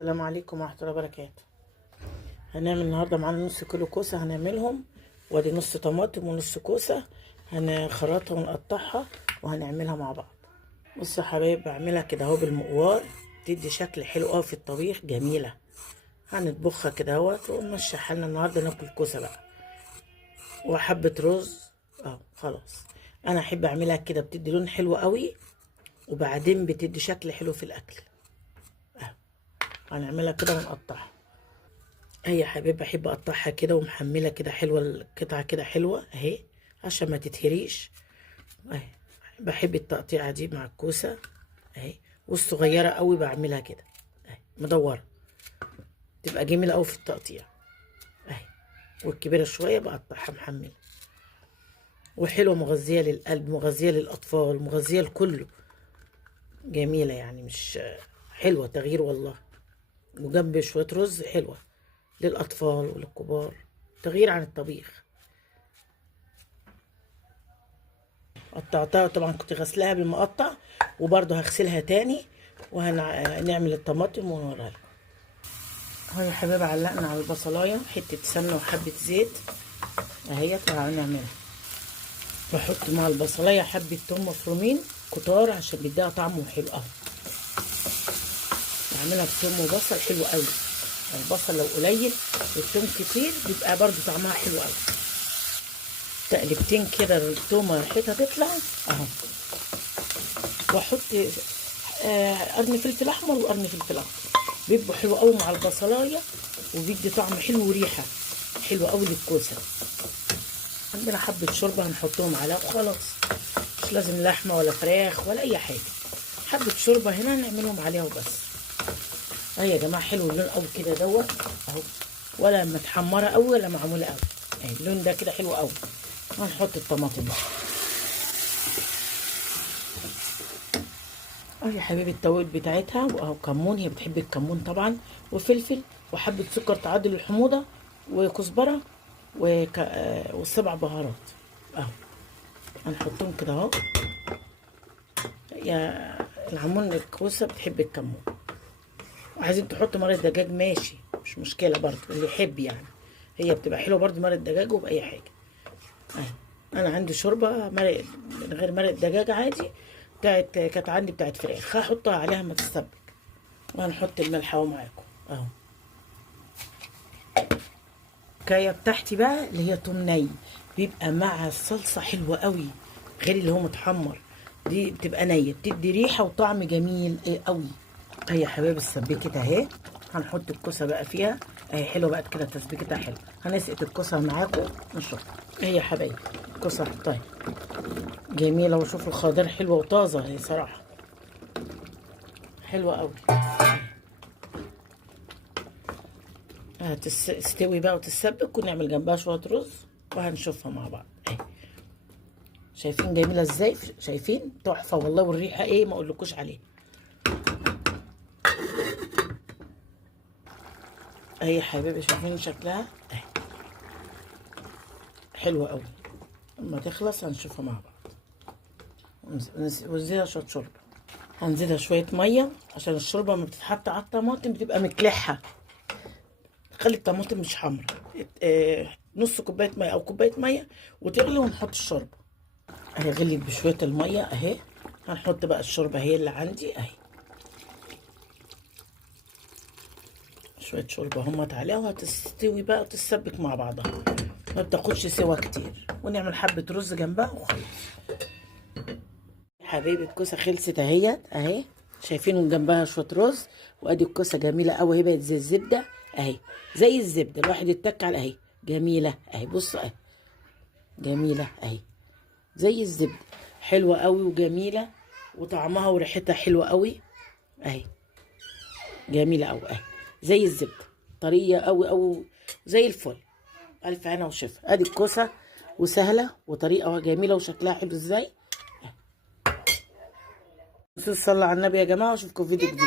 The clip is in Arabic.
السلام عليكم ورحمة الله وبركاته. هنعمل النهاردة معانا نص كيلو كوسة هنعملهم، وادي نص طماطم ونص كوسة هنخرطها ونقطعها وهنعملها مع بعض. بصوا يا حبايب، بعملها كده اهو بالمقوار، تدي شكل حلو قوي في الطبيخ، جميلة. هنطبخها كده اهوت ونمشي حالنا. النهاردة ناكل كوسة بقى وحبة رز اهو خلاص. انا احب اعملها كده، بتدي لون حلو قوي وبعدين بتدي شكل حلو في الاكل اهو. هنعملها كده ونقطعها. اي يا حبيبي، بحب اقطعها كده ومحمله كده حلوه، القطعه كده حلوه اهي عشان ما تتهريش اهي. بحب التقطيعه دي مع الكوسه اهي، والصغيره قوي بعملها كده اهي مدوره، تبقى جميله قوي في التقطيع اهي. والكبيره شويه بقطعها محمله، وحلوه مغذيه للقلب، مغذيه للاطفال، مغذيه لكله، جميله يعني، مش حلوه تغيير والله. وجنب شويه رز حلوه للاطفال وللكبار، تغيير عن الطبيخ. قطعتها طبعا، كنت غسلاها بالمقطع وبرضه هغسلها تاني، وهنعمل الطماطم ونوريها لكم اهو يا حبايبي. علقنا على البصلايه حته سمنه وحبه زيت اهيت وهنعملها. بحط مع البصلايه حبه توم مفرومين كتار عشان بيديها طعم حلو اهو. بعملها بتوم وبصل حلو قوي. البصل لو قليل والتوم كتير بيبقى برضه طعمها حلو قوي. تقلبتين كده التومه ريحتها تطلع اهو، واحط قرن فلفل احمر وقرن فلفل اخضر، بيبقوا حلو قوي مع البصلايه وبيدي طعم حلو وريحه حلوه قوي للكوسه. عندنا حبه شوربه هنحطهم عليها وخلاص، مش لازم لحمه ولا فراخ ولا اي حاجه، حبه شوربه هنا نعملهم عليها وبس اهي يا جماعه. حلو اللون قوي كده دوت اهو، ولا متحمره قوي ولا معموله قوي اهي، اللون ده كده حلو قوي. هنحط الطماطم بقى اهو يا حبيبي، التوابل بتاعتها واهو كمون، هي بتحب الكمون طبعا، وفلفل وحبه سكر تعادل الحموضه، وكزبره والسبع بهارات اهو. هنحطهم كده اهو. يا العمون الكوسه بتحب الكمون، وعايزين تحطوا مرق دجاج ماشي، مش مشكله برضو اللي يحب يعني، هي بتبقى حلوه برضو مرق دجاج وباي حاجه اهي. انا عندي شوربه مرق من غير مرق دجاج عادي، كانت عندي بتاعت فراخ، هحطها عليها ما تتسبك. وهنحط الملح اهو معاكم اهو. الكايه بتاعتي بقى اللي هي توم ني، بيبقى مع الصلصه حلوه قوي، غير اللي هو متحمر، دي بتبقى نيه بتدي ريحه وطعم جميل قوي اهي يا حبايبي. السبيكه اهي، هنحط الكوسه بقى فيها اهي، حلوه بقت كده تسبيكتها حلوه. هنسقط الكوسه معاكم نشوف اهي يا حبايبي. الكوسه حطها جميله، وشوفوا الخضار حلوه وطازه هي صراحه حلوه قوي. هتستوي بقى وتتسبك ونعمل جنبها شويه رز وهنشوفها مع بعض اهي. شايفين جميله ازاي؟ شايفين تحفه والله، والريحه ايه ما اقولكوش عليها اهي يا حبايبي. شايفين شكلها اهي حلوه قوي. لما تخلص هنشوفها مع بعض. ونزيدها شويه شوربه، هنزيدها شويه ميه عشان الشوربه لما بتتحط على الطماطم بتبقى مكلحه، خلي الطماطم مش حمرا. نص كوبايه ميه او كوبايه ميه وتغلي ونحط الشوربه اهي. غليت بشويه الميه اهي، هنحط بقى الشوربه هي اللي عندي اهي. شويه شوربه همت عليها وهتستوي بقى وتتسبك مع بعضها، ما بتاخدش سوا كتير، ونعمل حبه رز جنبها وخلاص. حبايبي الكوسه خلصت اهيت اهي، شايفين جنبها شويه رز، وادي الكوسه جميله قوي اهي، بقت زي الزبده اهي، زي الزبده الواحد يتك على اهي، جميله اهي. بصوا اهي جميله اهي زي الزبده، حلوه قوي وجميله، وطعمها وريحتها حلوه قوي اهي، جميله قوي اهي زي الزبده، طريه قوي قوي زي الفل. الف هنا وشفا. ادي الكوسه وسهله وطريقه جميله وشكلها حلو ازاي. صلوا على النبي يا جماعه، واشوفكم في فيديو جديد.